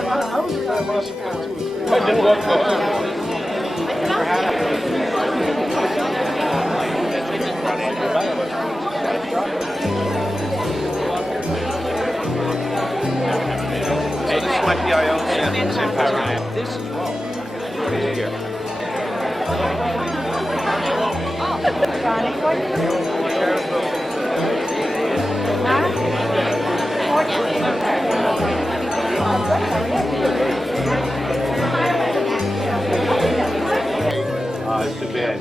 Hey, this might be our own St.Patrick. This is wrong. What is here? It's too bad.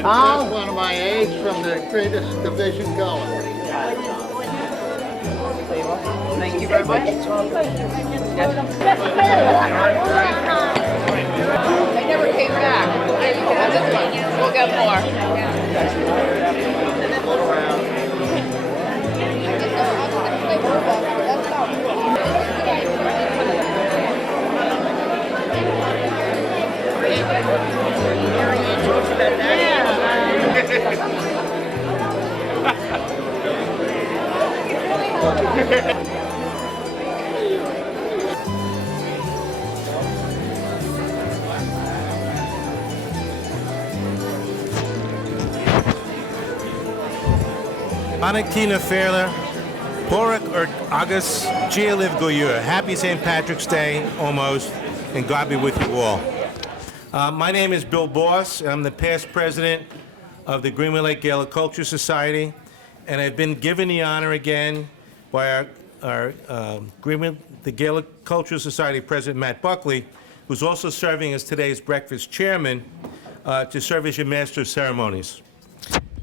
Tom's one of my aides from the greatest division going. Thank you very much. They never came back. You can have this one. We'll get Anaktina Fairler, Porak or August Gialiv Goyur. Happy St. Patrick's Day, almost, and God be with you all. My name is Bill Boss. I'm the past president of the Greenway Lake Gaelic Culture Society, and I've been given the honor again by our the Gaelic Culture Society President Matt Buckley, who's also serving as today's breakfast chairman, to serve as your master of ceremonies.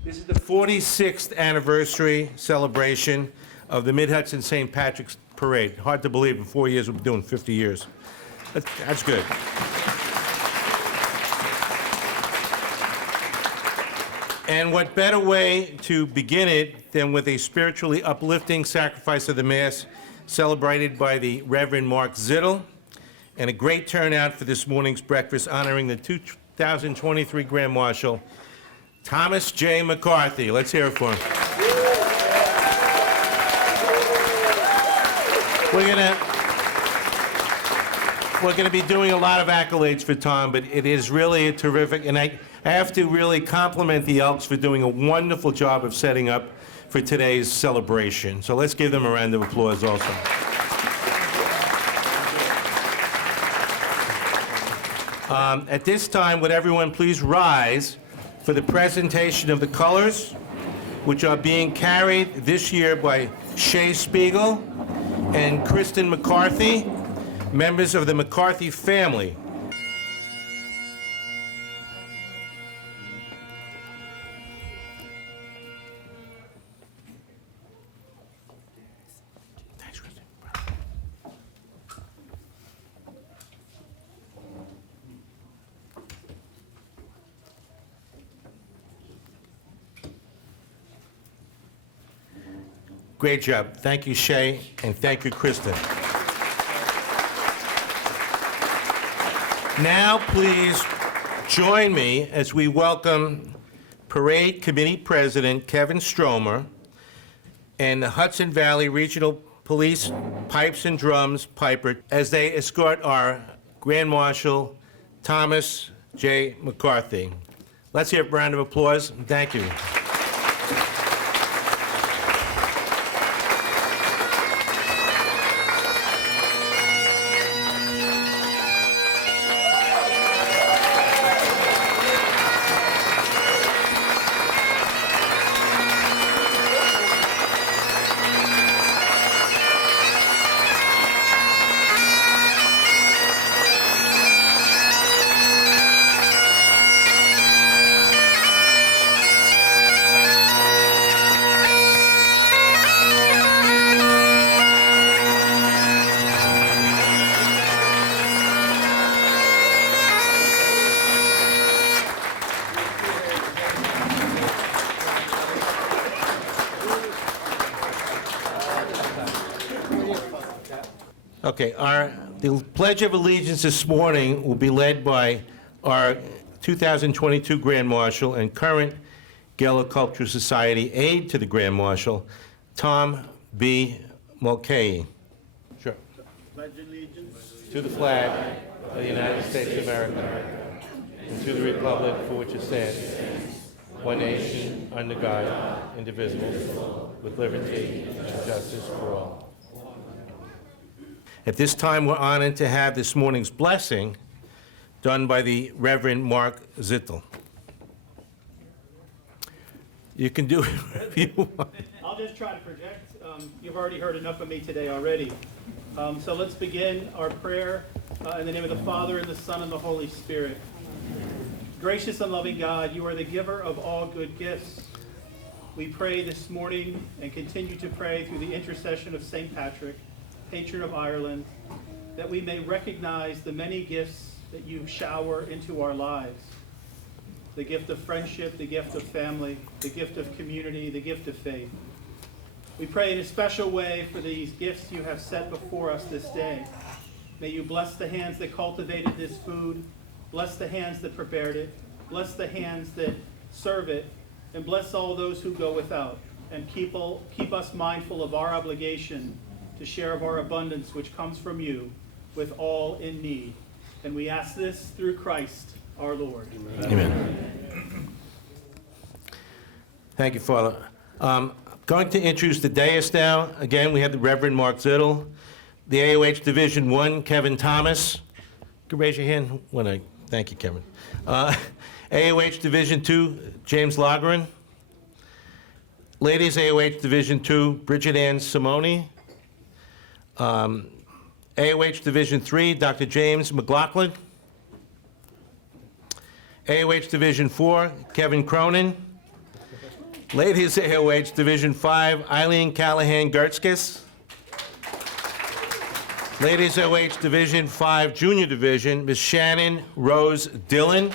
This is the 46th anniversary celebration of the Mid-Hudson St. Patrick's Parade. Hard to believe in 4 years we've been doing 50 years. That's good. And what better way to begin it than with a spiritually uplifting sacrifice of the Mass celebrated by the Reverend Mark Zittel, and a great turnout for this morning's breakfast honoring the 2023 Grand Marshal, Thomas J. McCarthy. Let's hear it for him. We're gonna be doing a lot of accolades for Tom, but it is really a terrific, and I have to really compliment the Elks for doing a wonderful job of setting up for today's celebration. So let's give them a round of applause also. At this time, would everyone please rise for the presentation of the colors, which are being carried this year by Shay Spiegel and Kristen McCarthy, members of the McCarthy family. Thanks, Kristen. Great job. Thank you, Shay, and thank you, Kristen. Now, please join me as we welcome Parade Committee President Kevin Stromer and the Hudson Valley Regional Police Pipes and Drums Piper as they escort our Grand Marshal, Thomas J. McCarthy. Let's hear a round of applause. Thank you. Okay, the Pledge of Allegiance this morning will be led by our 2022 Grand Marshal and current Gaelic Culture Society aide to the Grand Marshal, Tom B. Mulcahy. Sure. Pledge allegiance to the flag of the United States of America, and to the republic for which it stands, one nation, under God, indivisible, with liberty and justice for all. At this time, we're honored to have this morning's blessing done by the Reverend Mark Zittel. You can do it wherever you want. I'll just try to project. You've already heard enough of me today already. So let's begin our prayer in the name of the Father, and the Son, and the Holy Spirit. Gracious and loving God, you are the giver of all good gifts. We pray this morning and continue to pray through the intercession of St. Patrick, patron of Ireland, that we may recognize the many gifts that you shower into our lives. The gift of friendship, the gift of family, the gift of community, the gift of faith. We pray in a special way for these gifts you have set before us this day. May you bless the hands that cultivated this food, bless the hands that prepared it, bless the hands that serve it, and bless all those who go without, and keep us mindful of our obligation to share of our abundance which comes from you with all in need. And we ask this through Christ our Lord. Amen. Thank you, Father. Going to introduce the dais now. Again, we have the Reverend Mark Zittel, the AOH Division I, Kevin Thomas. You can raise your hand when I thank you, Kevin. AOH Division II, James Logren. Ladies AOH Division II, Bridget Ann Simone. AOH Division III, Dr. James McLaughlin. AOH Division IV, Kevin Cronin. Ladies AOH Division V, Eileen Callahan-Gertzkis. Ladies AOH Division V, Junior Division, Ms. Shannon Rose Dillon.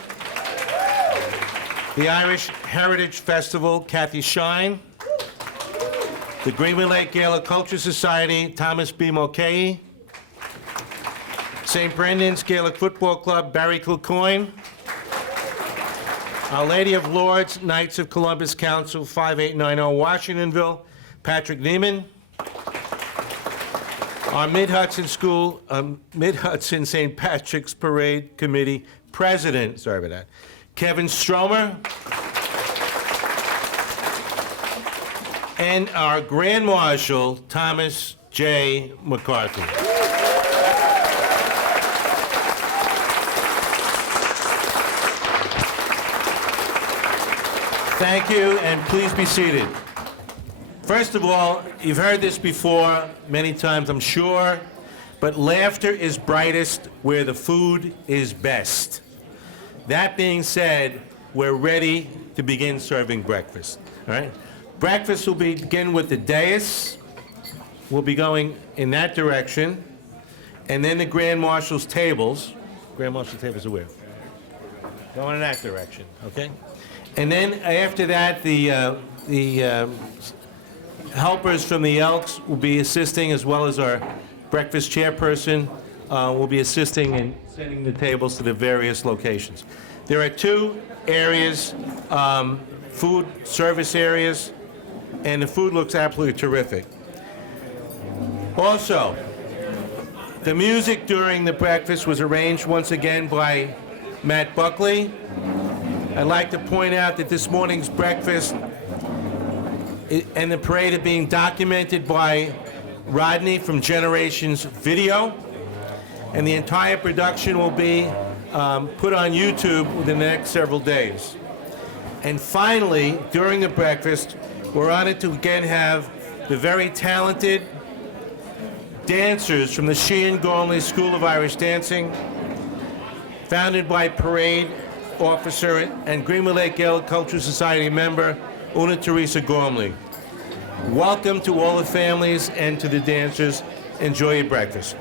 The Irish Heritage Festival, Kathy Shine. The Greenwood Lake Gaelic Culture Society, Thomas B. Mulcahy. St. Brendan's Gaelic Football Club, Barry Kilcoyne. Our Lady of Lourdes, Knights of Columbus Council, 5890 Washingtonville, Patrick Neiman. Our Mid-Hudson School, Mid-Hudson St. Patrick's Parade Committee President, sorry about that, Kevin Stromer. And our Grand Marshal, Thomas J. McCarthy. Thank you, and please be seated. First of all, you've heard this before many times, I'm sure, but laughter is brightest where the food is best. That being said, we're ready to begin serving breakfast, all right? Breakfast will begin with the dais. We'll be going in that direction, and then the Grand Marshal's tables. Grand Marshal's tables are where? Going in that direction, okay? And then after that, the helpers from the Elks will be assisting, as well as our breakfast chairperson will be assisting in setting the tables to the various locations. There are two areas, food service areas, and the food looks absolutely terrific. Also, the music during the breakfast was arranged once again by Matt Buckley. I'd like to point out that this morning's breakfast and the parade are being documented by Rodney from Generations Video, and the entire production will be put on YouTube within the next several days. And finally, during the breakfast, we're honored to again have the very talented dancers from the Sheehan Gormley School of Irish Dancing, founded by parade officer and Greenwood Lake Gaelic Culture Society member Una Teresa Gormley. Welcome to all the families and to the dancers. Enjoy your breakfast.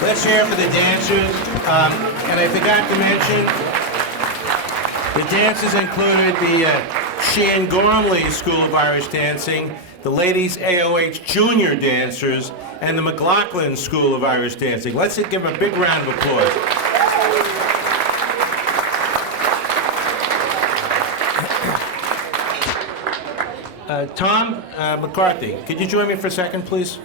Let's hear it for the dancers. And I forgot to mention, the dancers included the Sheehan Gormley School of Irish Dancing, the Ladies AOH Junior Dancers, and the McLaughlin School of Irish Dancing. Let's give them a big round of applause. Tom McCarthy, could you join me for a second, please?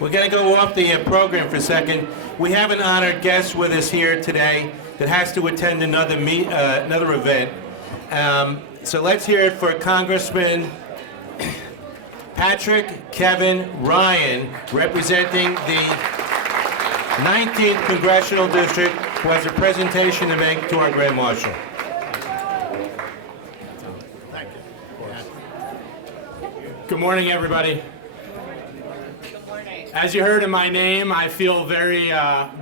We're going to go off the program for a second. We have an honored guest with us here today that has to attend another event. So let's hear it for Congressman Patrick Kevin Ryan, representing the 19th Congressional District, who has a presentation to make to our Grand Marshal. Good morning, everybody. As you heard in my name, I feel very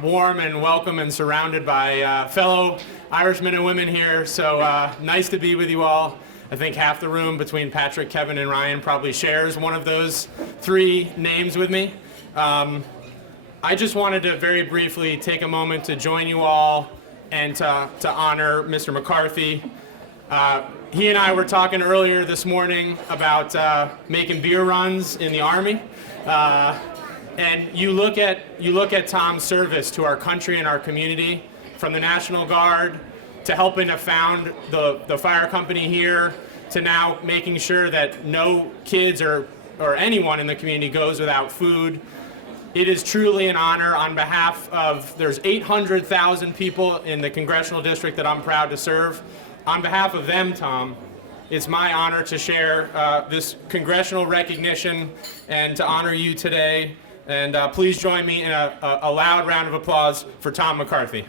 warm and welcome and surrounded by fellow Irishmen and women here, so nice to be with you all. I think half the room between Patrick, Kevin, and Ryan probably shares one of those three names with me. I just wanted to very briefly take a moment to join you all and to honor Mr. McCarthy. He and I were talking earlier this morning about making beer runs in the Army. And you look at Tom's service to our country and our community, from the National Guard to helping to found the fire company here, to now making sure that no kids or anyone in the community goes without food. It is truly an honor on behalf of, there's 800,000 people in the congressional district that I'm proud to serve. On behalf of them, Tom, it's my honor to share this congressional recognition and to honor you today. And please join me in a loud round of applause for Tom McCarthy.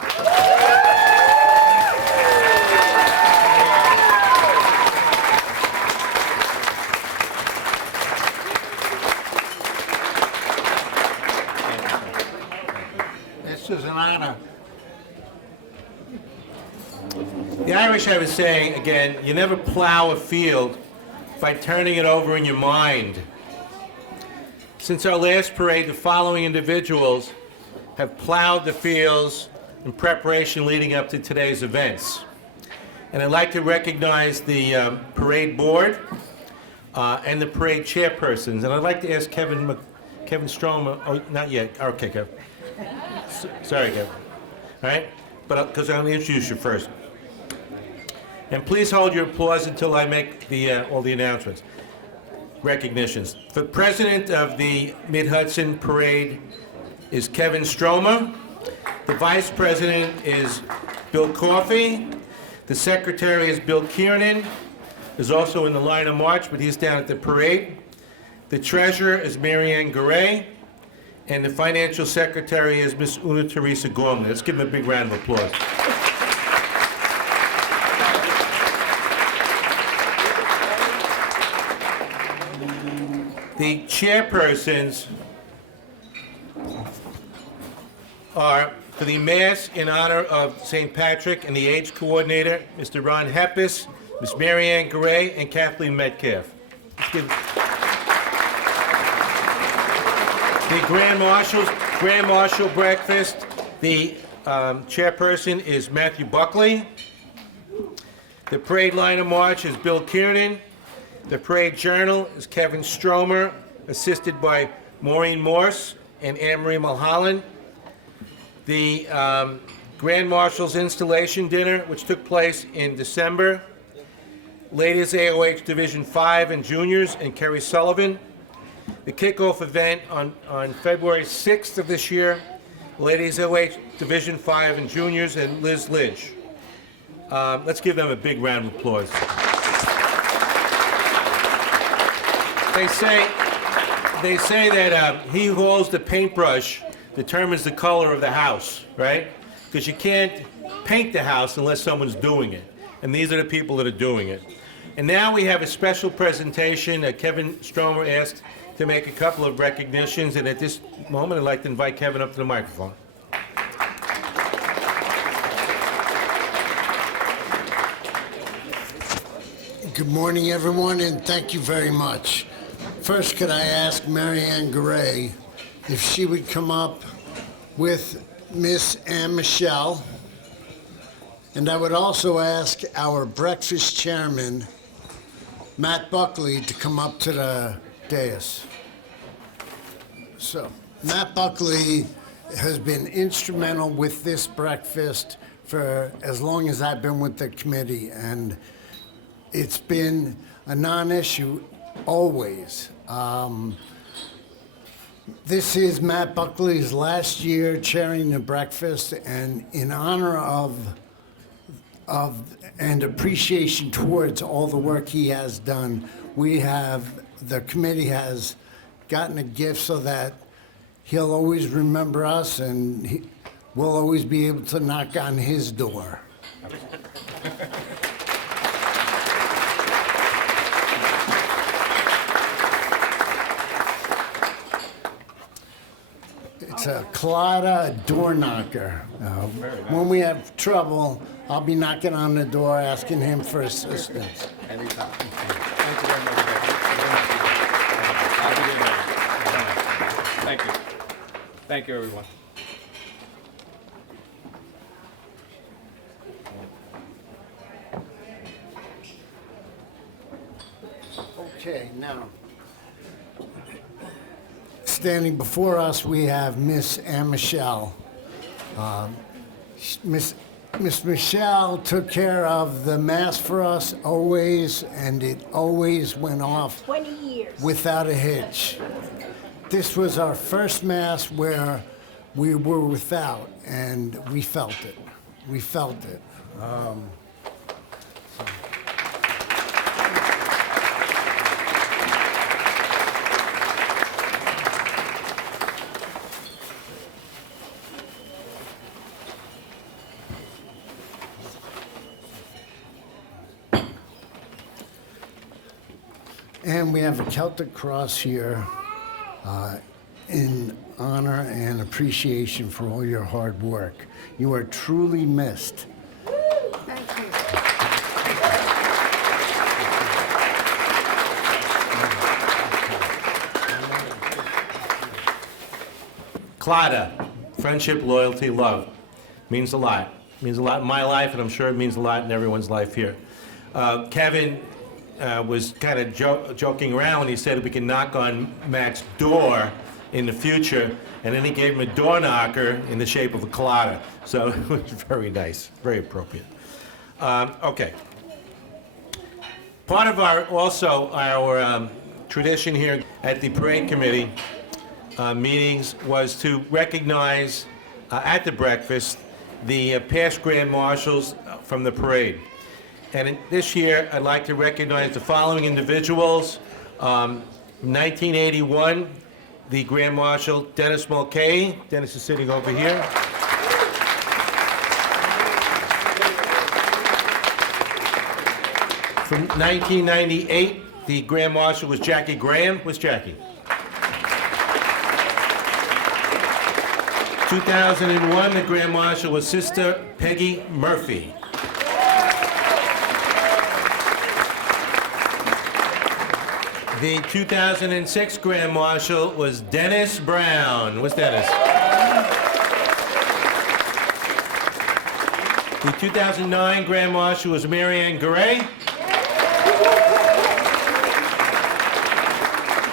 This is an honor. The Irish, I was saying, again, you never plow a field by turning it over in your mind. Since our last parade, the following individuals have plowed the fields in preparation leading up to today's events. And I'd like to recognize the parade board and the parade chairpersons. And I'd like to ask Kevin Stromer, oh, not yet, okay, Kevin. Sorry, Kevin. All right? But because I'm going to introduce you first. And please hold your applause until I make all the announcements. Recognitions. The president of the Mid-Hudson Parade is Kevin Stromer. The vice president is Bill Coffey. The secretary is Bill Kiernan. Is also in the line of march, but he's down at the parade. The treasurer is Marianne Garay. And the financial secretary is Miss Una Teresa Gormley. Let's give him a big round of applause. The chairpersons are, for the Mass in honor of St. Patrick, and the AIDS coordinator, Mr. Ron Heppis, Ms. Marianne Garay, and Kathleen Metcalf. The Grand Marshal breakfast, the chairperson is Matthew Buckley. The parade line of march is Bill Kiernan. The parade journal is Kevin Stromer, assisted by Maureen Morse and Anne-Marie Mulholland. The Grand Marshal's installation dinner, which took place in December. Ladies AOH Division 5 and Juniors and Kerry Sullivan. The kickoff event on February 6th of this year. Ladies AOH Division 5 and Juniors and Liz Lidge. Let's give them a big round of applause. They say that he who holds the paintbrush determines the color of the house, right? Because you can't paint the house unless someone's doing it. And these are the people that are doing it. And now we have a special presentation that Kevin Stromer asked to make a couple of recognitions. And at this moment, I'd like to invite Kevin up to the microphone. Good morning, everyone, and thank you very much. First, could I ask Marianne Gray if she would come up with Miss Ann Michelle? And I would also ask our breakfast chairman, Matt Buckley, to come up to the dais. So, Matt Buckley has been instrumental with this breakfast for as long as I've been with the committee, and it's been a non-issue always. This is Matt Buckley's last year chairing the breakfast, and in honor of and appreciation towards all the work he has done, the committee has gotten a gift so that he'll always remember us, and we'll always be able to knock on his door. It's a Claudia door knocker. When we have trouble, I'll be knocking on the door asking him for assistance. Anytime. Thank you very much. I'll be doing that. Thank you. Thank you, everyone. Okay, now, standing before us, we have Miss Ann Michelle. Miss Michelle took care of the mass for us always, and it always went off 20 years. without a hitch. This was our first mass where we were without, and we felt it. We felt it. And we have a Celtic cross here in honor and appreciation for all your hard work. You are truly missed. Thank you. Claudia, friendship, loyalty, love. Means a lot. Means a lot in my life, and I'm sure it means a lot in everyone's life here. Kevin was kind of joking around when he said we can knock on Matt's door in the future, and then he gave him a door knocker in the shape of a Claudia. So it was very nice, very appropriate. Okay. Part of our tradition here at the parade committee meetings was to recognize at the breakfast the past grand marshals from the parade. And this year, I'd like to recognize the following individuals. 1981, the Grand Marshal Dennis Mulcahy. Dennis is sitting over here. From 1998, the Grand Marshal was Jackie Graham. Where's Jackie? 2001, the Grand Marshal was Sister Peggy Murphy. The 2006 Grand Marshal was Dennis Brown. Where's Dennis? The 2009 Grand Marshal was Marianne Gray.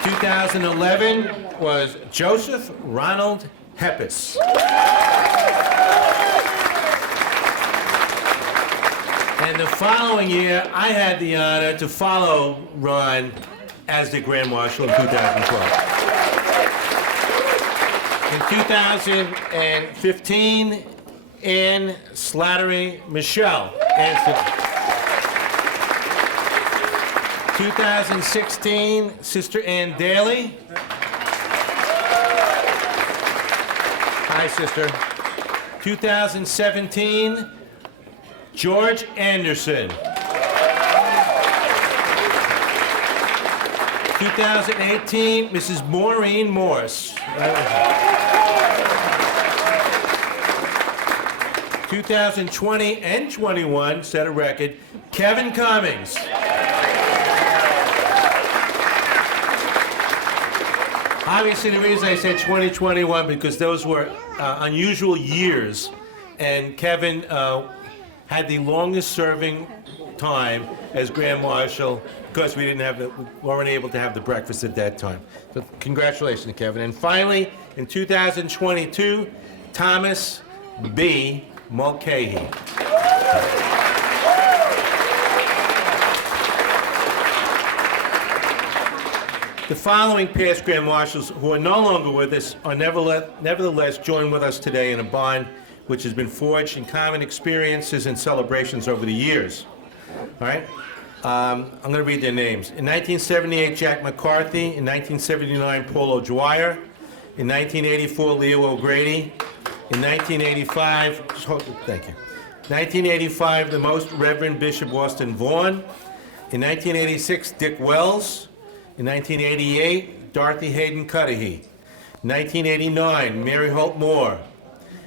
2011 was Joseph Ronald Heppes. And the following year, I had the honor to follow Ron as the Grand Marshal in 2012. In 2015, Ann Slattery Michelle. 2016, Sister Ann Daly. Hi, sister. 2017, George Anderson. 2018, Mrs. Maureen Morse. 2020 and 21 set a record, Kevin Cummings. Obviously, the reason I said 2021 because those were unusual years, and Kevin had the longest serving time as Grand Marshal because we weren't able to have the breakfast at that time. So congratulations, Kevin. And finally, in 2022, Thomas B. Mulcahy. The following past Grand Marshals who are no longer with us are nevertheless joined with us today in a bond which has been forged in common experiences and celebrations over the years. All right? I'm going to read their names. In 1978, Jack McCarthy. In 1979, Paul O'Dwyer. In 1984, Leo O'Grady. In 1985, thank you. 1985, the Most Reverend Bishop Austin Vaughn. In 1986, Dick Wells. In 1988, Dorothy Hayden Cudahy. 1989, Mary Holt Moore.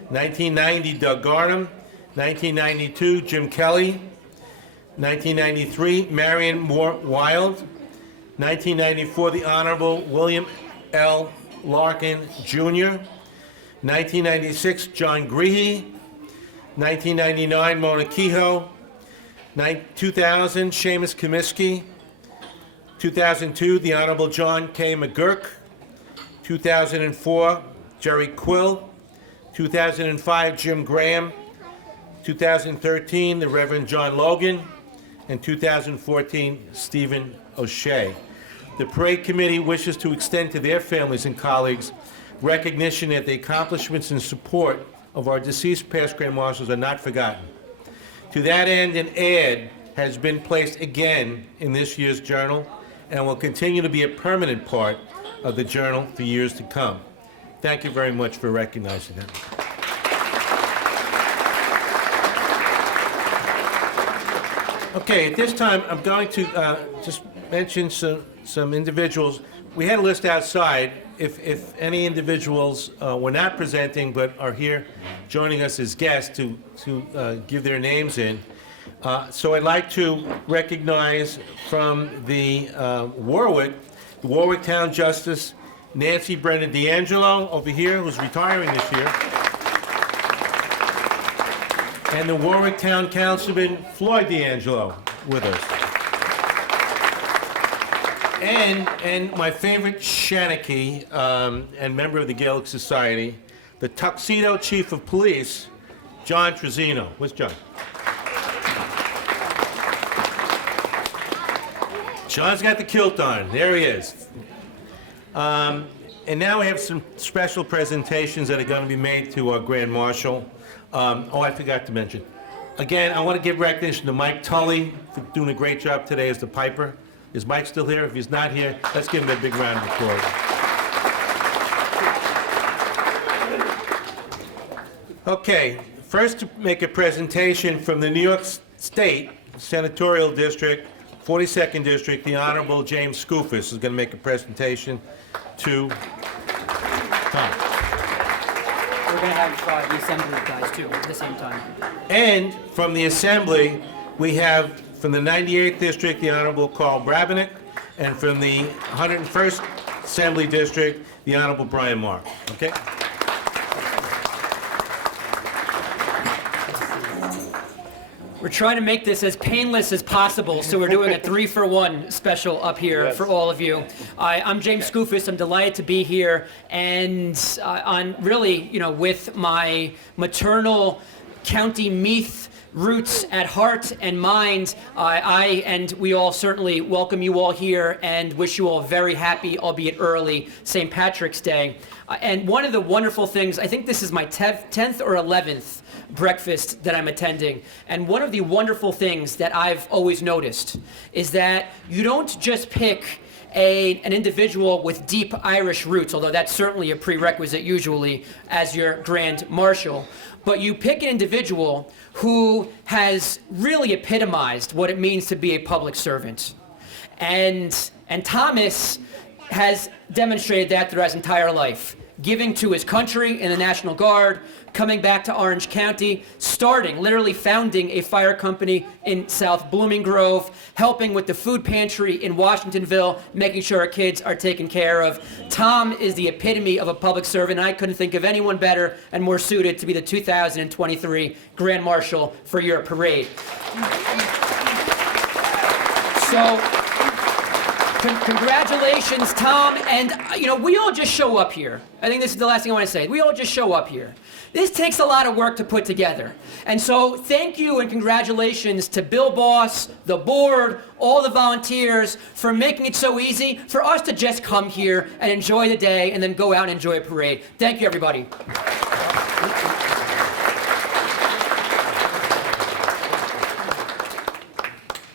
1990, Doug Garnham. 1992, Jim Kelly. 1993, Marion Moore Wild. 1994, the Honorable William L. Larkin, Jr. 1996, John Greehey. 1999, Mona Kehoe. 2000, Seamus Comiskey. 2002, the Honorable John K. McGurk. 2004, Jerry Quill. 2005, Jim Graham. 2013, the Reverend John Logan. And 2014, Stephen O'Shea. The parade committee wishes to extend to their families and colleagues recognition that the accomplishments and support of our deceased past Grand Marshals are not forgotten. To that end, an ad has been placed again in this year's journal and will continue to be a permanent part of the journal for years to come. Thank you very much for recognizing them. Okay, at this time, I'm going to just mention some individuals. We had a list outside. If any individuals were not presenting but are here joining us as guests to give their names in. So I'd like to recognize from the Warwick Town Justice, Nancy Brenda D'Angelo over here, who's retiring this year. And the Warwick Town Councilman, Floyd D'Angelo, with us. And my favorite Shanachie, and member of the Gaelic Society, the Tuxedo Chief of Police, John Trezino. Where's John? John's got the kilt on. There he is. And now we have some special presentations that are going to be made to our Grand Marshal. I forgot to mention. Again, I want to give recognition to Mike Tully for doing a great job today as the piper. Is Mike still here? If he's not here, let's give him a big round of applause. Okay, first to make a presentation from the New York State Senatorial District, 42nd District, the Honorable James Skoufis is going to make a presentation to Tom. We're going to have the Assembly guys, too, at the same time. And from the Assembly, we have from the 98th District, the Honorable Carl Brabenec, and from the 101st Assembly District, the Honorable Brian Mark. Okay? We're trying to make this as painless as possible, so we're doing a 3-for-1 special up here for all of you. I'm James Skoufis. I'm delighted to be here, and on really, with my maternal County Meath roots at heart and mind, I and we all certainly welcome you all here and wish you all a very happy, albeit early, St. Patrick's Day. And one of the wonderful things, I think this is my 10th or 11th breakfast that I'm attending, and one of the wonderful things that I've always noticed is that you don't just pick an individual with deep Irish roots, although that's certainly a prerequisite usually as your Grand Marshal, but you pick an individual who has really epitomized what it means to be a public servant. And Thomas has demonstrated that throughout his entire life. giving to his country in the National Guard, coming back to Orange County, literally founding a fire company in South Blooming Grove, helping with the food pantry in Washingtonville, making sure our kids are taken care of. Tom is the epitome of a public servant, and I couldn't think of anyone better and more suited to be the 2023 Grand Marshal for your parade. So, congratulations, Tom. And, we all just show up here. I think this is the last thing I want to say. We all just show up here. This takes a lot of work to put together. And so thank you and congratulations to Bill Boss, the board, all the volunteers for making it so easy for us to just come here and enjoy the day and then go out and enjoy a parade. Thank you, everybody.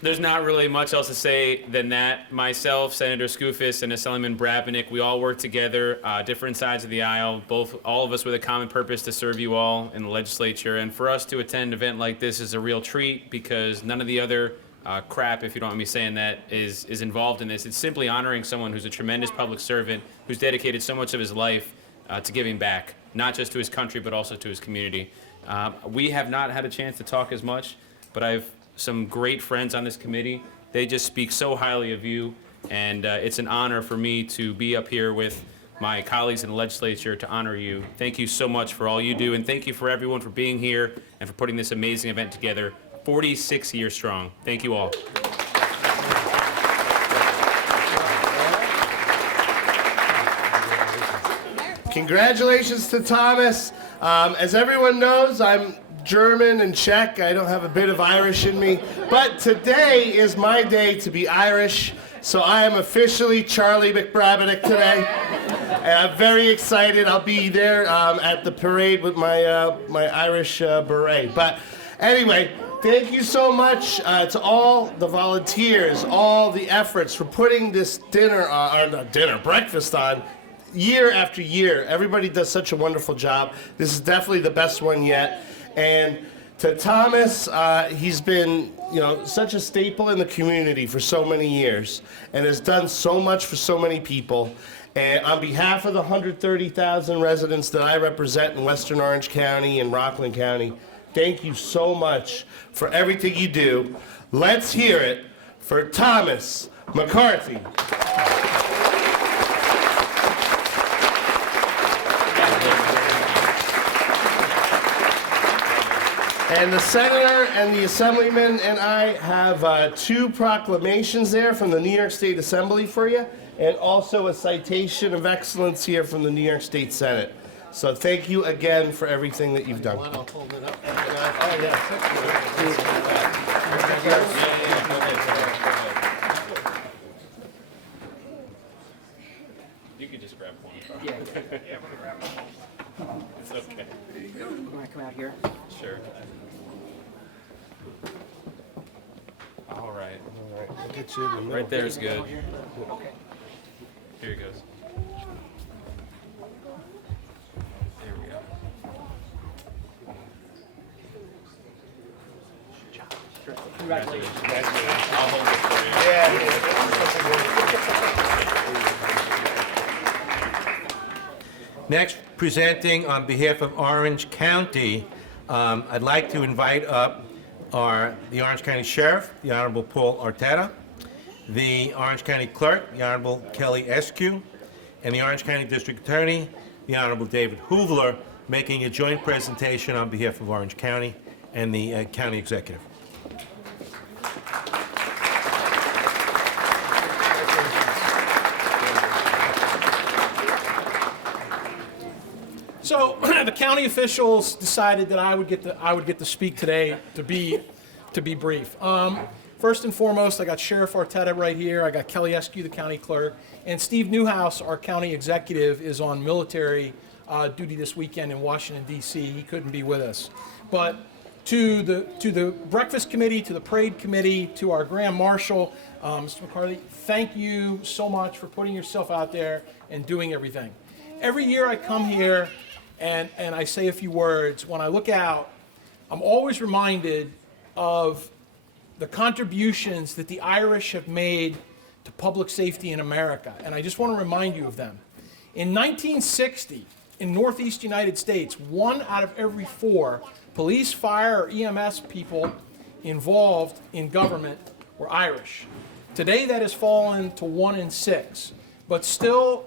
There's not really much else to say than that. Myself, Senator Skoufis, and Assemblyman Brabenick, we all work together, different sides of the aisle, all of us with a common purpose to serve you all in the legislature. And for us to attend an event like this is a real treat because none of the other crap, if you don't mind me saying that, is involved in this. It's simply honoring someone who's a tremendous public servant, who's dedicated so much of his life to giving back, not just to his country, but also to his community. We have not had a chance to talk as much, but I've some great friends on this committee. They just speak so highly of you, and it's an honor for me to be up here with my colleagues in the legislature to honor you. Thank you so much for all you do, and thank you for everyone for being here and for putting this amazing event together. 46 years strong. Thank you all. Congratulations to Thomas. As everyone knows, I'm German and Czech. I don't have a bit of Irish in me. But today is my day to be Irish, so I am officially Charlie McBrabenick today. And I'm very excited. I'll be there at the parade with my my Irish beret. But anyway, thank you so much to all the volunteers, all the efforts for putting this breakfast on year after year. Everybody does such a wonderful job. This is definitely the best one yet. And to Thomas, he's been, such a staple in the community for so many years and has done so much for so many people. And on behalf of the 130,000 residents that I represent in Western Orange County and Rockland County, thank you so much for everything you do. Let's hear it for Thomas McCarthy. And the senator and the assemblyman and I have two proclamations there from the New York State Assembly for you, and also a citation of excellence here from the New York State Senate. So thank you again for everything that you've done. I'll hold it up. You can just grab one. Yeah. Yeah, we're gonna grab one. It's okay. You want to come out here? Sure. All right. I'll get you in the middle. Right there is good. Okay. Here he goes. There we go. Congratulations. I'll hold it for you. Next, presenting on behalf of Orange County, I'd like to invite up the Orange County Sheriff, the Honorable Paul Arteta, the Orange County Clerk, the Honorable Kelly Eskew, and the Orange County District Attorney, the Honorable David Hoovler, making a joint presentation on behalf of Orange County and the County Executive. So the county officials decided that I would get to speak today to be brief. First and foremost, I got Sheriff Arteta right here. I got Kelly Eskew, the county clerk, and Steve Newhouse, our county executive, is on military duty this weekend in Washington D.C. He couldn't be with us, but to the breakfast committee, to the parade committee, to our Grand Marshal, Mr. McCarthy, thank you so much for putting yourself out there and doing everything. Every year I come here and I say a few words. When I look out, I'm always reminded of the contributions that the Irish have made to public safety in America, and I just want to remind you of them. In 1960, in Northeast United States, 1 out of every 4 police, fire, or EMS people involved in government were Irish. Today that has fallen to 1 in 6, but still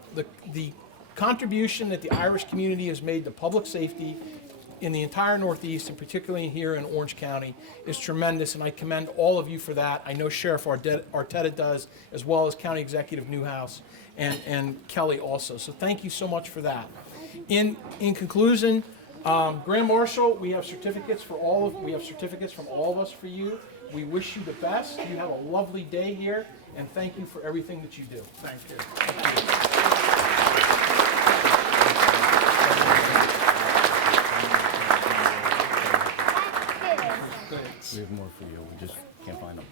the contribution that the Irish community has made to public safety in the entire Northeast, and particularly here in Orange County, is tremendous, and I commend all of you for that. I know Sheriff Arteta does, as well as County Executive Newhouse and Kelly also. So thank you so much for that. In conclusion, Grand Marshal, we have certificates from all of us for you. We wish you the best. You have a lovely day here, and thank you for everything that you do. Thank you. We have more for you. We just can't find them.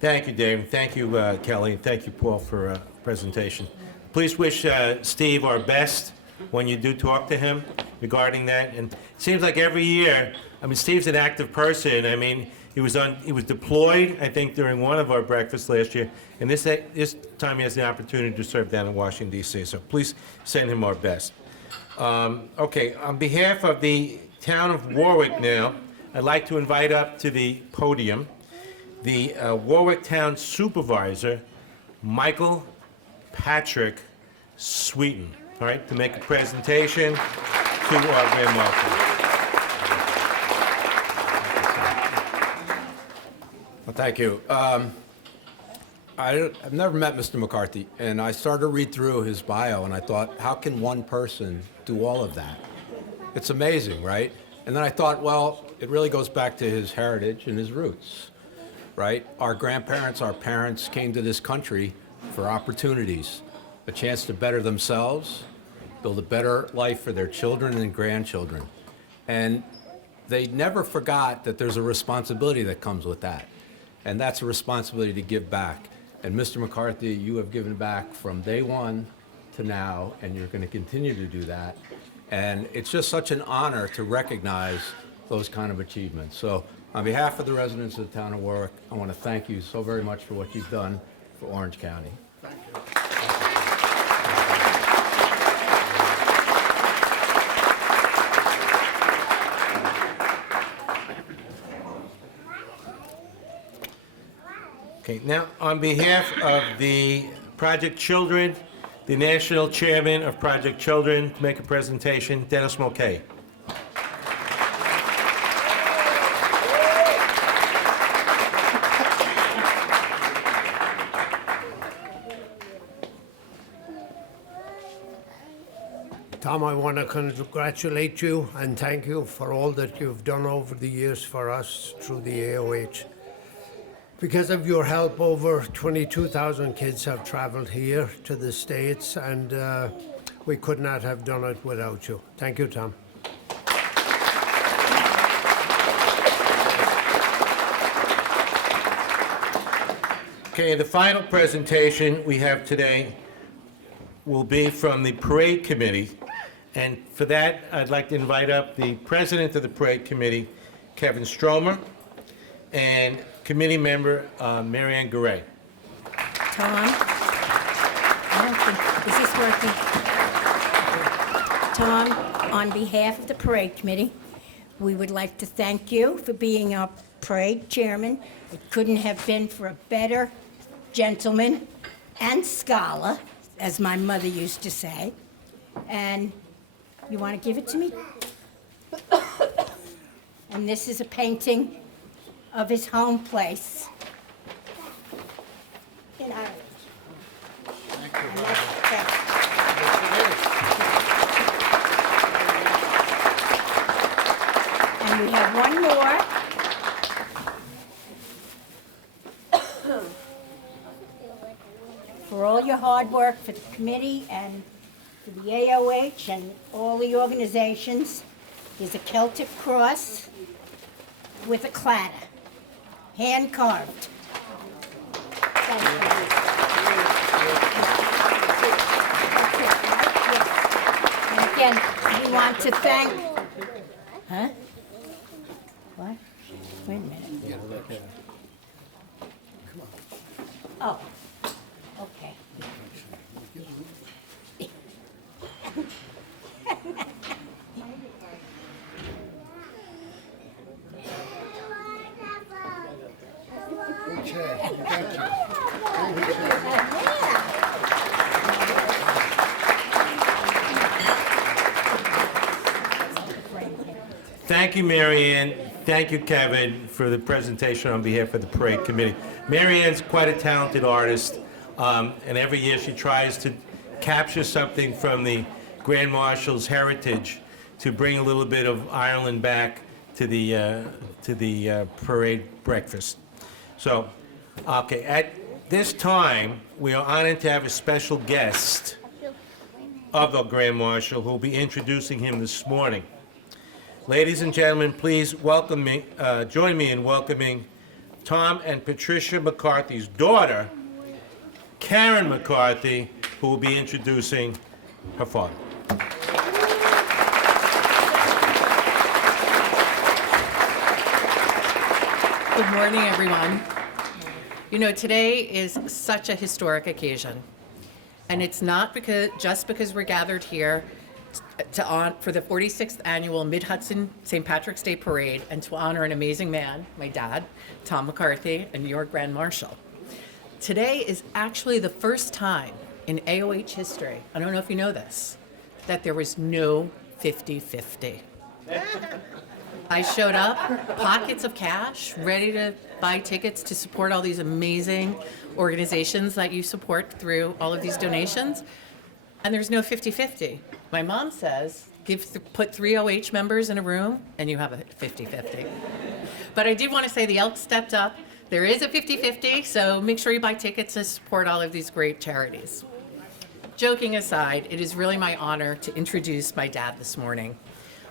Thank you, Dave. Thank you, Kelly. Thank you, Paul, for presentation. Please wish Steve our best when you do talk to him regarding that. And it seems like every year, I mean, Steve's an active person. I mean, he was deployed, I think, during one of our breakfasts last year. And this time he has the opportunity to serve down in Washington, D.C. So please send him our best. Okay, on behalf of the town of Warwick now, I'd like to invite up to the podium the Warwick Town Supervisor, Michael Patrick Sweeten, all right, to make a presentation to our Grand Marshal. Well, thank you. I've never met Mr. McCarthy, and I started to read through his bio, and I thought, how can one person do all of that? It's amazing, right? And then I thought, well, it really goes back to his heritage and his roots, right? Our grandparents, our parents came to this country for opportunities, a chance to better themselves, build a better life for their children and grandchildren. And they never forgot that there's a responsibility that comes with that. And that's a responsibility to give back. And Mr. McCarthy, you have given back from day one to now, and you're going to continue to do that. And it's just such an honor to recognize those kind of achievements. So on behalf of the residents of the town of Warwick, I want to thank you so very much for what you've done for Orange County. Thank you. Okay, now on behalf of the Project Children, the National Chairman of Project Children, to make a presentation, Dennis Mulcahy. Tom, I want to congratulate you and thank you for all that you've done over the years for us through the AOH. Because of your help, over 22,000 kids have traveled here to the States, and we could not have done it without you. Thank you, Tom. Okay, the final presentation we have today will be from the Parade Committee. And for that, I'd like to invite up the President of the Parade Committee, Kevin Stromer, and Committee Member Marianne Garay. Tom, I don't think, is this working? Tom, on behalf of the Parade Committee, we would like to thank you for being our parade chairman. It couldn't have been for a better gentleman and scholar, as my mother used to say. And you want to give it to me? And this is a painting of his home place in Ireland. And we have one more. For all your hard work for the committee and for the AOH and all the organizations, there's a Celtic cross with a cladder, hand-carved. Thank you. And again, we want to thank, huh? What? Wait a minute. Oh, okay. Okay, thank you. Thank you, Chad. Thank you, Mary Ann. Thank you, Kevin, for the presentation on behalf of the parade committee. Mary Ann's quite a talented artist, and every year she tries to capture something from the Grand Marshal's heritage to bring a little bit of Ireland back to the parade breakfast. So, okay, at this time, we are honored to have a special guest of the Grand Marshal who will be introducing him this morning. Ladies and gentlemen, please join me in welcoming Tom and Patricia McCarthy's daughter, Karen McCarthy, who will be introducing her father. Good morning, everyone. You know, today is such a historic occasion, and it's not just because we're gathered here for the 46th annual Mid-Hudson St. Patrick's Day Parade and to honor an amazing man, my dad, Tom McCarthy, and your Grand Marshal. Today is actually the first time in AOH history, I don't know if you know this, that there was no 50-50. I showed up, pockets of cash, ready to buy tickets to support all these amazing organizations that you support through all of these donations, and there's no 50-50. My mom says, put 3 OH members in a room, and you have a 50-50. But I did want to say the Elks stepped up. There is a 50-50, so make sure you buy tickets to support all of these great charities. Joking aside, it is really my honor to introduce my dad this morning.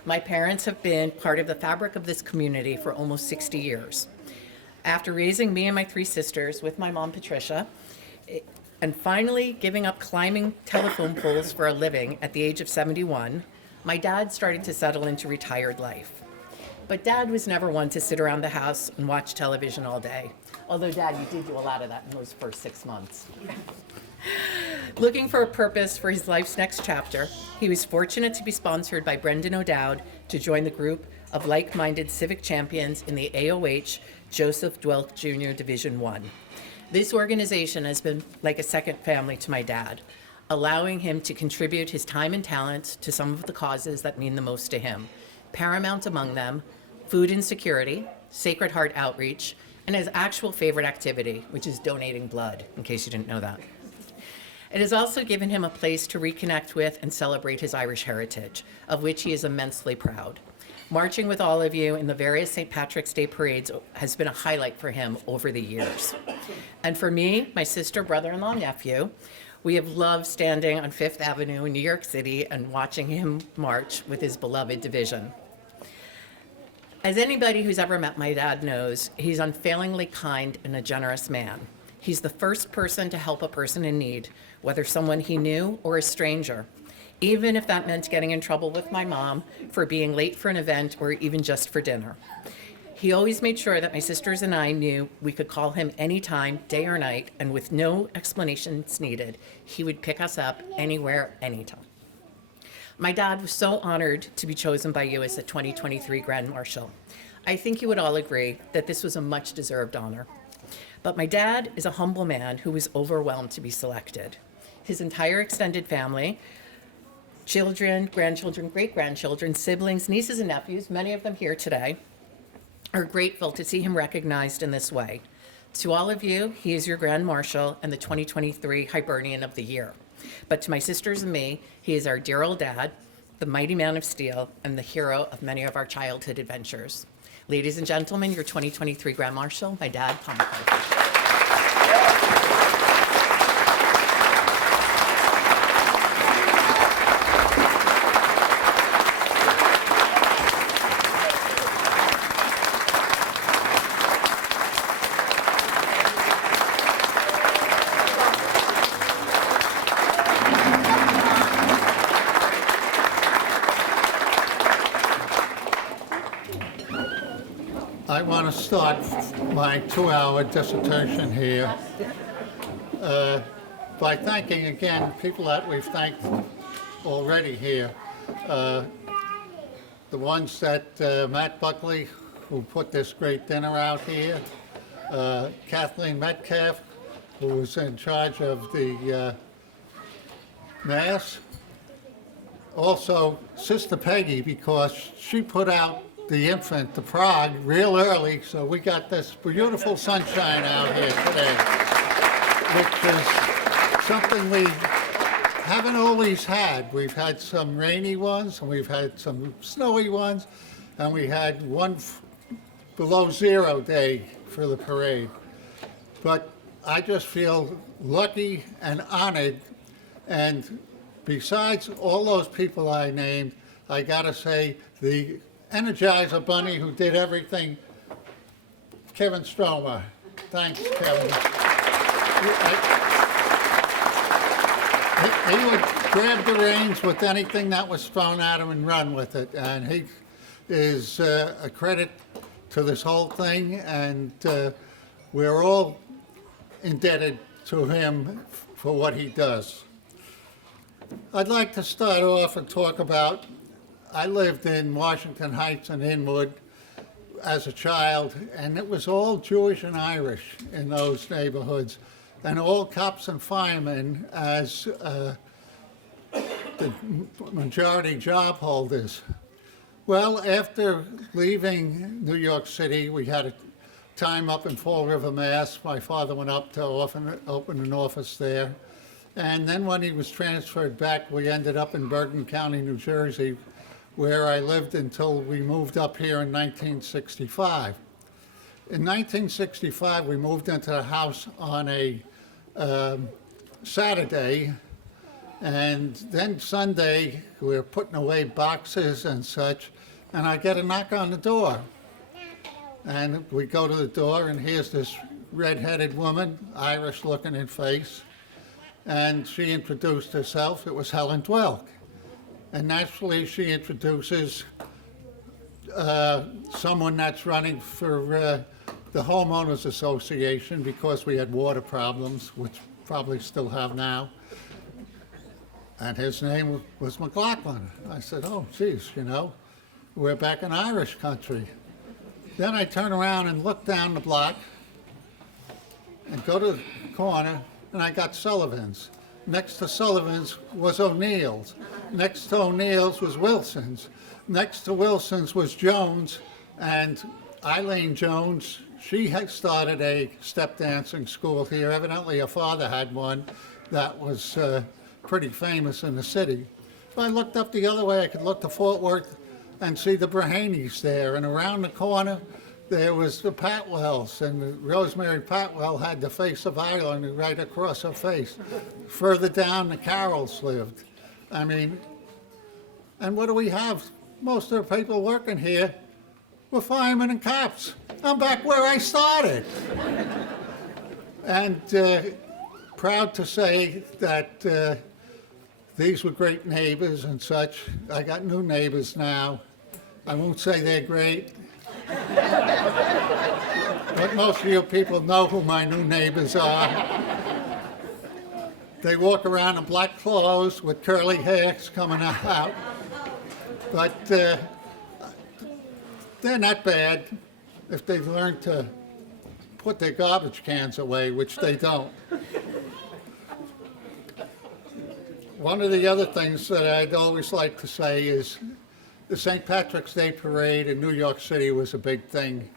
My parents have been part of the fabric of this community for almost 60 years. After raising me and my 3 sisters with my mom, Patricia, and finally giving up climbing telephone poles for a living at the age of 71, my dad started to settle into retired life. But Dad was never one to sit around the house and watch television all day. Although, Dad, you did do a lot of that in those first 6 months. Looking for a purpose for his life's next chapter, he was fortunate to be sponsored by Brendan O'Dowd to join the group of like-minded civic champions in the AOH Joseph Dwelk Jr. Division 1. This organization has been like a second family to my dad, allowing him to contribute his time and talents to some of the causes that mean the most to him. Paramount among them, food insecurity, Sacred Heart outreach, and his actual favorite activity, which is donating blood, in case you didn't know that. It has also given him a place to reconnect with and celebrate his Irish heritage, of which he is immensely proud. Marching with all of you in the various St. Patrick's Day parades has been a highlight for him over the years. And for me, my sister, brother-in-law, nephew, we have loved standing on Fifth Avenue in New York City and watching him march with his beloved division. As anybody who's ever met my dad knows, he's unfailingly kind and a generous man. He's the first person to help a person in need, whether someone he knew or a stranger, even if that meant getting in trouble with my mom for being late for an event or even just for dinner. He always made sure that my sisters and I knew we could call him anytime, day or night, and with no explanations needed, he would pick us up anywhere, anytime. My dad was so honored to be chosen by you as the 2023 Grand Marshal. I think you would all agree that this was a much-deserved honor. But my dad is a humble man who was overwhelmed to be selected. His entire extended family, children, grandchildren, great-grandchildren, siblings, nieces and nephews, many of them here today, are grateful to see him recognized in this way. To all of you, he is your Grand Marshal and the 2023 Hibernian of the Year. But to my sisters and me, he is our dear old dad, the mighty man of steel, and the hero of many of our childhood adventures. Ladies and gentlemen, your 2023 Grand Marshal, my dad, Tom McCarthy. I want to start my 2-hour dissertation here by thanking again people that we've thanked already here. The ones that Matt Buckley, who put this great dinner out here, Kathleen Metcalf, who was in charge of the Mass. Also, Sister Peggy, because she put out the infant to Prague real early, so we got this beautiful sunshine out here today, which is something we haven't always had. We've had some rainy ones, and we've had some snowy ones, and we had one below zero day for the parade. But I just feel lucky and honored, and besides all those people I named, I gotta say the Energizer Bunny who did everything, Kevin Stromer. Thanks, Kevin. He would grab the reins with anything that was thrown at him and run with it, and he is a credit to this whole thing, and we're all indebted to him for what he does. I'd like to start off and talk about, I lived in Washington Heights and Inwood as a child, and it was all Jewish and Irish in those neighborhoods, and all cops and firemen as the majority job holders. Well, after leaving New York City, we had a time up in Fall River, Mass. My father went up to open an office there. And then when he was transferred back, we ended up in Bergen County, New Jersey, where I lived until we moved up here in 1965. In 1965, we moved into the house on a Saturday, and then Sunday, we were putting away boxes and such, and I get a knock on the door. And we go to the door, and here's this red-headed woman, Irish-looking in face, and she introduced herself. It was Helen Dwelk. And naturally, she introduces someone that's running for the Homeowners Association because we had water problems, which probably still have now. And his name was McLaughlin. I said, oh, geez, you know, we're back in Irish country. Then I turn around and look down the block and go to the corner, and I got Sullivan's. Next to Sullivan's was O'Neill's. Next to O'Neill's was Wilson's. Next to Wilson's was Jones, and Eileen Jones, she had started a step dancing school here. Evidently her father had one that was pretty famous in the city. If I looked up the other way, I could look to Fort Worth and see the Brahanys there, and around the corner there was the Patwells, and Rosemary Patwell had the face of Ireland right across her face. Further down, the Carrolls lived. I mean, and what do we have? Most of the people working here were firemen and cops. I'm back where I started. And proud to say that these were great neighbors and such. I got new neighbors now. I won't say they're great. But most of you people know who my new neighbors are. They walk around in black clothes with curly hairs coming out. But they're not bad if they've learned to put their garbage cans away, which they don't. One of the other things that I'd always like to say is the St. Patrick's Day parade in New York City was a big thing.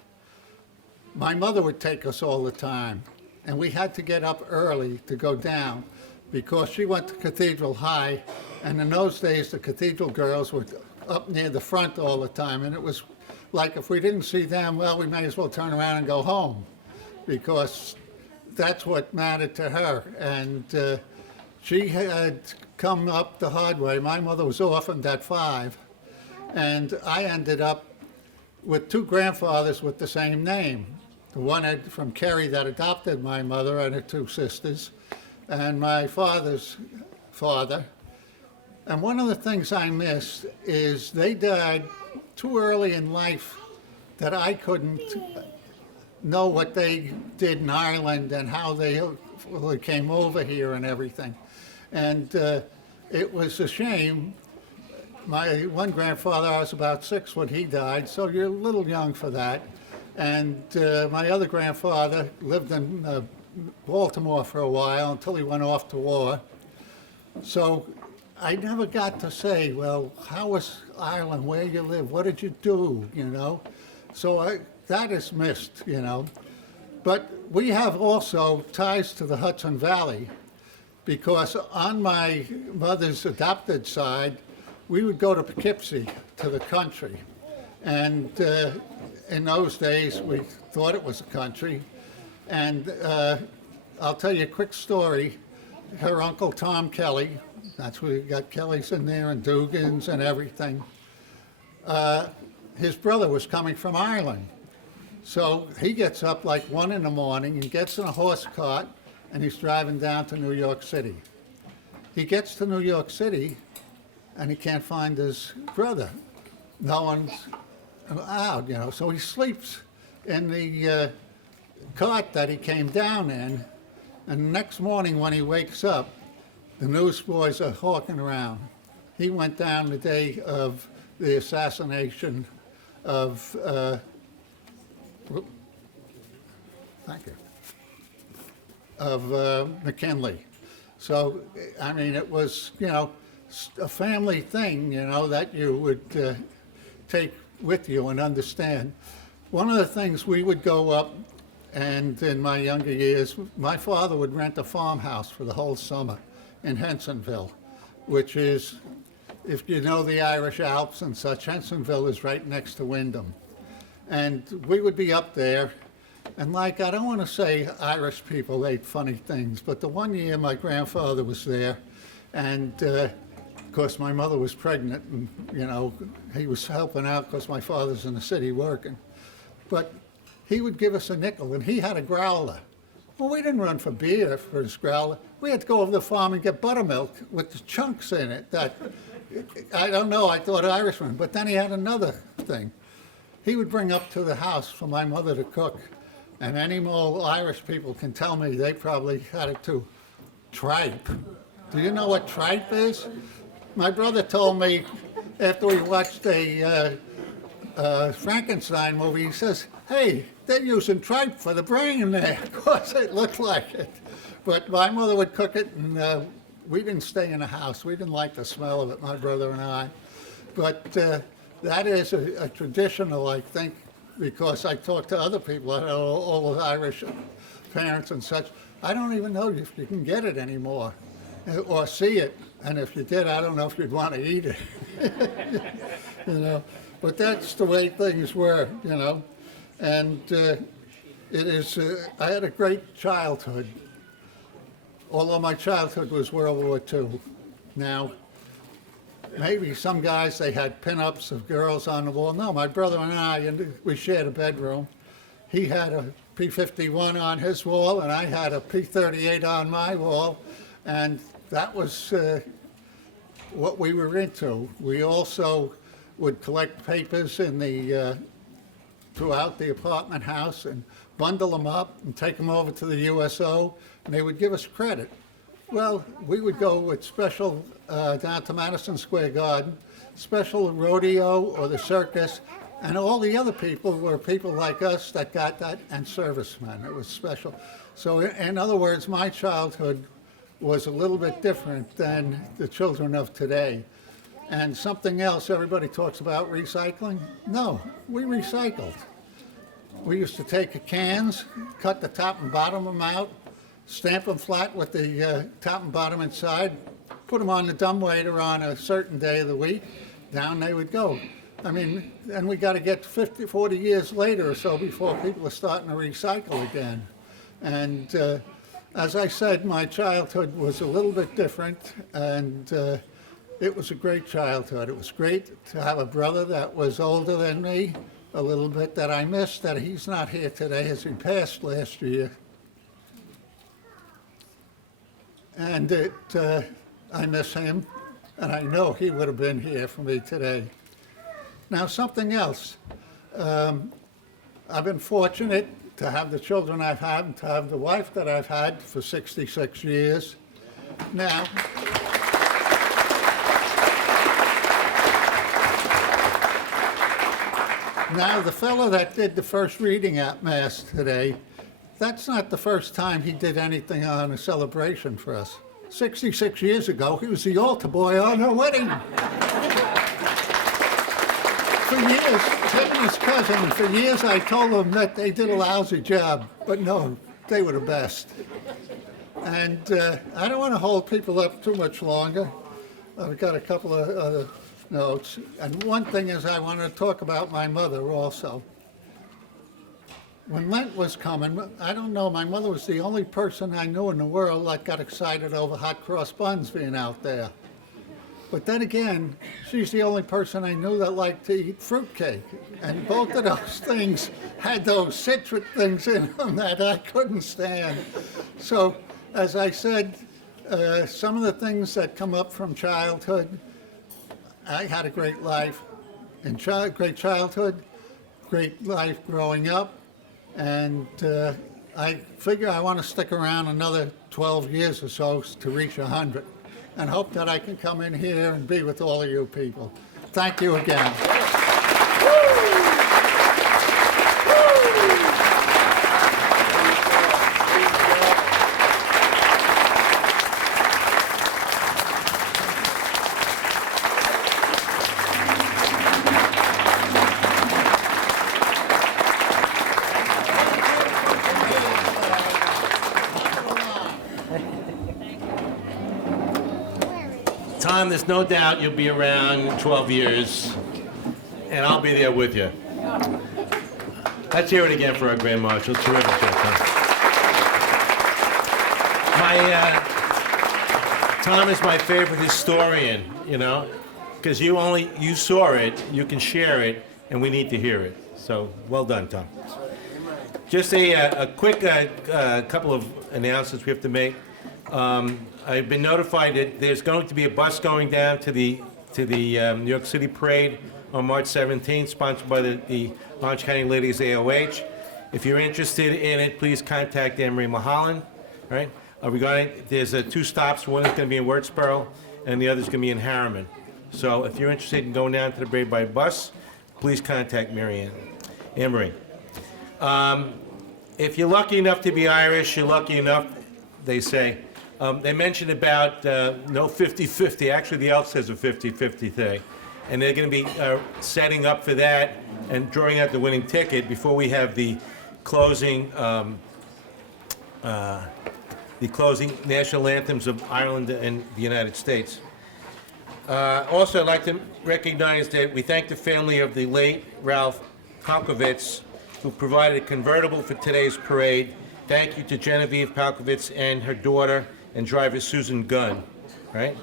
My mother would take us all the time, and we had to get up early to go down because she went to Cathedral High, and in those days the Cathedral girls were up near the front all the time, and it was like if we didn't see them, well, we may as well turn around and go home because that's what mattered to her. And she had come up the hard way. My mother was orphaned at 5, and I ended up with 2 grandfathers with the same name. The one from Kerry that adopted my mother and her 2 sisters, and my father's father. And one of the things I missed is they died too early in life that I couldn't know what they did in Ireland and how they came over here and everything. And it was a shame. My one grandfather, I was about 6 when he died, so you're a little young for that. And my other grandfather lived in Baltimore for a while until he went off to war. So I never got to say, well, how was Ireland, where you live, what did you do, you know? So that is missed, you know. But we have also ties to the Hudson Valley, because on my mother's adopted side, we would go to Poughkeepsie, to the country. And in those days, we thought it was a country. And I'll tell you a quick story. Her uncle Tom Kelly, that's where you got Kellys in there and Dugans and everything. His brother was coming from Ireland. So he gets up like 1 in the morning and gets in a horse cart and he's driving down to New York City. He gets to New York City and he can't find his brother. No one's out, you know, so he sleeps in the cart that he came down in, and the next morning when he wakes up, the newsboys are hawking around. He went down the day of the assassination of, thank you, of McKinley. So, I mean, it was, you know, a family thing, you know, that you would take with you and understand. One of the things we would go up, and in my younger years, my father would rent a farmhouse for the whole summer in Hensonville, which is, if you know the Irish Alps and such, Hensonville is right next to Wyndham. And we would be up there, and like, I don't want to say Irish people ate funny things, but the one year my grandfather was there, and of course my mother was pregnant, and you know, he was helping out because my father's in the city working. But he would give us a nickel, and he had a growler. Well, we didn't run for beer for his growler. We had to go over to the farm and get buttermilk with the chunks in it that, I don't know, I thought Irishman, but then he had another thing. He would bring up to the house for my mother to cook, and any more Irish people can tell me they probably had it too. Tripe. Do you know what tripe is? My brother told me after we watched a Frankenstein movie, he says, hey, they're using tripe for the brain there. Of course, it looked like it. But my mother would cook it, and we didn't stay in the house. We didn't like the smell of it, my brother and I. But that is a traditional, I think, because I talk to other people, all Irish parents and such. I don't even know if you can get it anymore or see it. And if you did, I don't know if you'd want to eat it. You know, but that's the way things were, you know. And it is, I had a great childhood, although my childhood was World War II. Now, maybe some guys, they had pin-ups of girls on the wall. No, my brother and I, we shared a bedroom. He had a P-51 on his wall, and I had a P-38 on my wall, and that was what we were into. We also would collect papers in the throughout the apartment house and bundle them up and take them over to the USO, and they would give us credit. Well, we would go with special down to Madison Square Garden, special rodeo or the circus, and all the other people were people like us that got that, and servicemen. It was special. So in other words, my childhood was a little bit different than the children of today. And something else, everybody talks about recycling. No, we recycled. We used to take the cans, cut the top and bottom of them out, stamp them flat with the top and bottom inside, put them on the dumbwaiter on a certain day of the week, down they would go. I mean, and we got to get 50, 40 years later or so before people are starting to recycle again. And as I said, my childhood was a little bit different, and it was a great childhood. It was great to have a brother that was older than me, a little bit, that I missed, that he's not here today as he passed last year. And I miss him, and I know he would have been here for me today. Now, something else. I've been fortunate to have the children I've had and to have the wife that I've had for 66 years. Now, the fellow that did the first reading at Mass today, that's not the first time he did anything on a celebration for us. 66 years ago, he was the altar boy on our wedding. For years, him and his cousin, for years I told them that they did a lousy job, but no, they were the best. And I don't want to hold people up too much longer. I've got a couple of other notes. And one thing is I want to talk about my mother also. When Lent was coming, I don't know, my mother was the only person I knew in the world that got excited over hot cross buns being out there. But then again, she's the only person I knew that liked to eat fruitcake. And both of those things had those citric things in them that I couldn't stand. So, as I said, some of the things that come up from childhood, I had a great life in great childhood, great life growing up, and I figure I want to stick around another 12 years or so to reach 100, and hope that I can come in here and be with all of you people. Thank you again. Tom, there's no doubt you'll be around 12 years, and I'll be there with you. Let's hear it again for our Grand Marshal. Terrific job, Tom. Tom is my favorite historian, you know, because you saw it, you can share it, and we need to hear it. So, well done, Tom. Just a quick couple of announcements we have to make. I've been notified that there's going to be a bus going down to the New York City Parade on March 17th, sponsored by the Orange County Ladies AOH. If you're interested in it, please contact Anne-Marie Mulholland. Right? There's two stops. One is going to be in Wurtsboro, and the other is going to be in Harriman. So if you're interested in going down to the parade by bus, please contact Anne-Marie. If you're lucky enough to be Irish, you're lucky enough, they say. They mentioned about no 50-50. Actually, the Elks has a 50-50 thing. And they're going to be setting up for that and drawing out the winning ticket before we have the closing national anthems of Ireland and the United States. Also, I'd like to recognize that we thank the family of the late Ralph Palkovitz, who provided a convertible for today's parade. Thank you to Genevieve Palkovitz and her daughter and driver Susan Gunn. Right?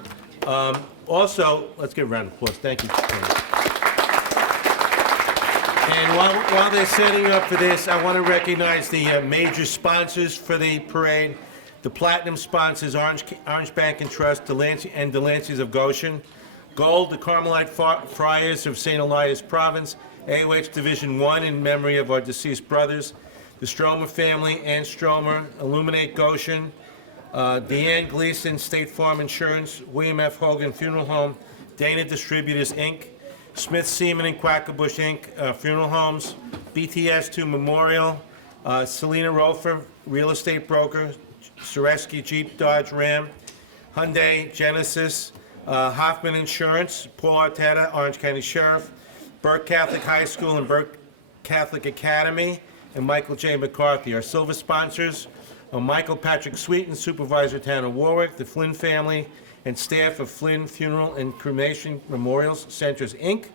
Also, let's give a round of applause. Thank you. And while they're setting up for this, I want to recognize the major sponsors for the parade. The platinum sponsors, Orange Bank and Trust, and Delancey's of Goshen. Gold, the Carmelite Friars of St. Elias Province, AOH Division 1 in memory of our deceased brothers. The Stromer family, Ann Stromer, Illuminate Goshen, Deanne Gleason, State Farm Insurance, William F. Hogan Funeral Home, Dana Distributors, Inc., Smith Seaman and Quackerbush, Inc., Funeral Homes, BTS2 Memorial, Selena Rofer, Real Estate Broker, Sureski Jeep Dodge Ram, Hyundai Genesis, Hoffman Insurance, Paul Arteta, Orange County Sheriff, Burke Catholic High School and Burke Catholic Academy, and Michael J. McCarthy. Our silver sponsors are Michael Patrick Sweeten, Supervisor Town of Warwick, the Flynn family, and staff of Flynn Funeral and Cremation Memorials Centers, Inc.,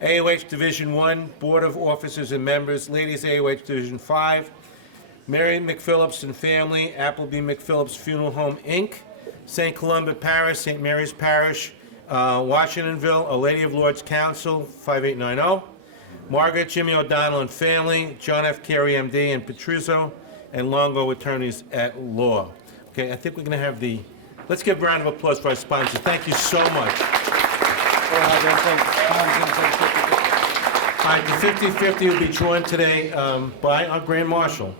AOH Division 1, Board of Officers and Members, Ladies AOH Division 5, Mary McPhillips and family, Appleby McPhillips Funeral Home, Inc., St. Columba Parish, St. Mary's Parish, Washingtonville, A Lady of Lords Council, 5890, Margaret Jimmy O'Donnell and family, John F. Carey, MD, and Petruzzo and Longo Attorneys at Law. Okay, I think we're going to have let's give a round of applause for our sponsors. Thank you so much. right, the 50-50 will be drawn today by our Grand Marshal.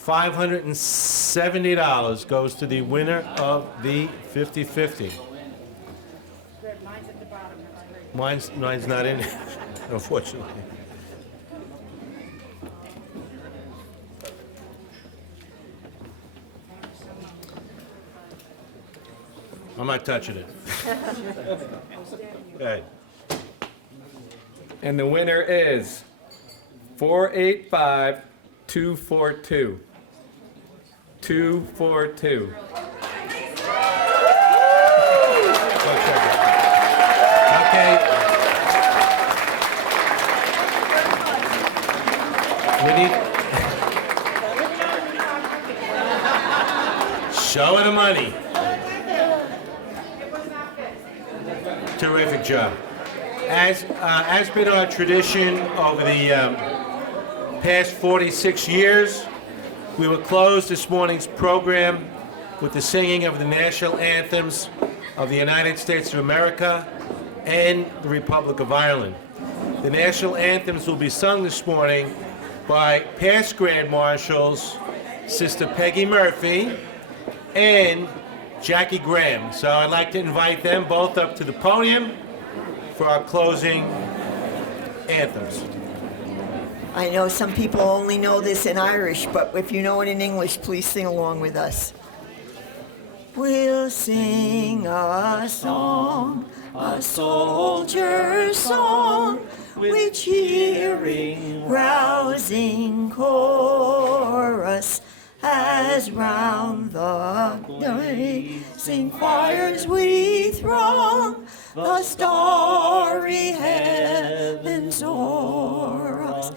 $570 goes to the winner of the 50-50. Mine's not in it, unfortunately. I'm not touching it. Okay. And the winner is 485-242. 242. Okay. We need... Show her the money. Terrific job. As been our tradition over the past 46 years, we will close this morning's program with the singing of the national anthems of the United States of America and the Republic of Ireland. The national anthems will be sung this morning by past Grand Marshals, Sister Peggy Murphy and Jackie Graham. So I'd like to invite them both up to the podium for our closing anthems. I know some people only know this in Irish, but if you know it in English, please sing along with us. We'll sing a song, a soldier's song, with cheering, rousing chorus, as round the blazing fires we throng, the starry heavens o'er us,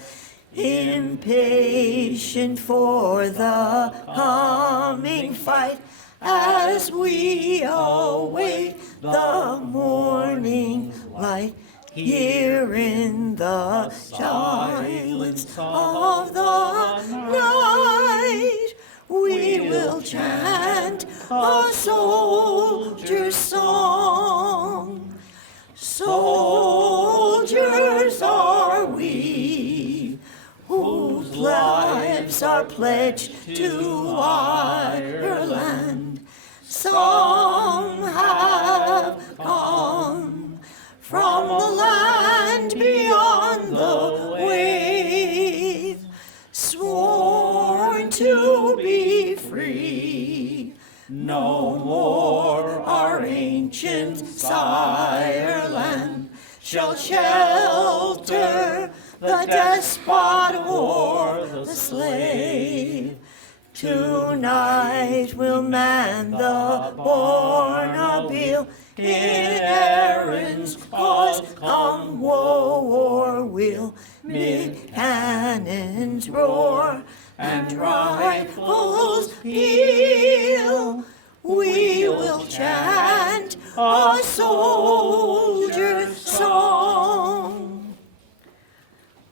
impatient for the coming fight, as we await the morning light. Here in the silence of the night, we will chant a soldier's song. Soldiers are we, whose lives are pledged to Ireland. Some have come from the land beyond the wave, sworn to be free. No more our ancient sireland shall shelter the despot or the slave. Tonight we'll man the Bornabile in Erin's cause, come woe or will, mid cannons roar and rifles peal. We will chant a soldier's song.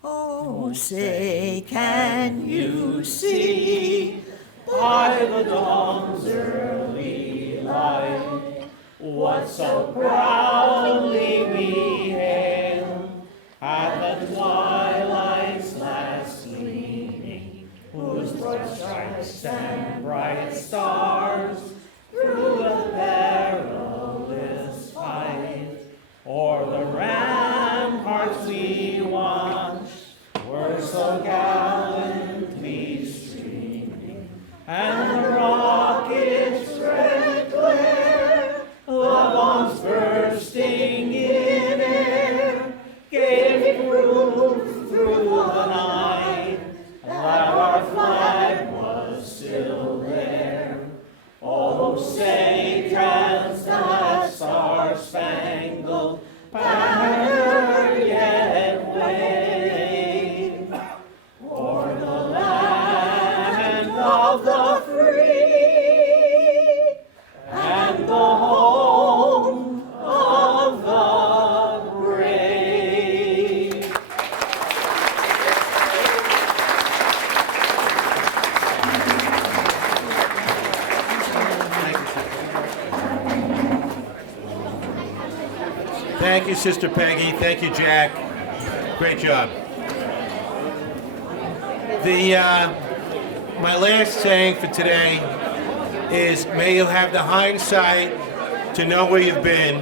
Oh, say, can you see by the dawn's early light what so proudly we hailed at the twilight's last gleaming, whose broad stripes and bright stars through the perilous fight o'er the ramparts we watched were so gallantly streaming, and the rockets' red glare, the bombs bursting Thank you, Sister Peggy. Thank you, Jack. Great job. My last saying for today is, may you have the hindsight to know where you've been,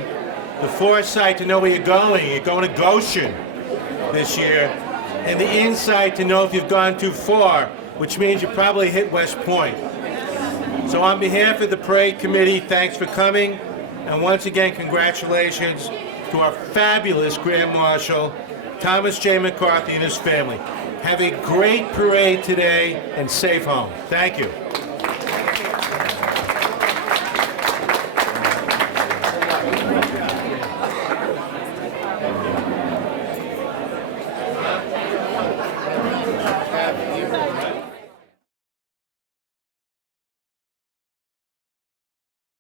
the foresight to know where you're going. You're going to Goshen this year, and the insight to know if you've gone too far, which means you probably hit West Point. So on behalf of the parade committee, thanks for coming, and once again, congratulations to our fabulous Grand Marshal, Thomas J. McCarthy, and his family. Have a great parade today, and safe home. Thank you.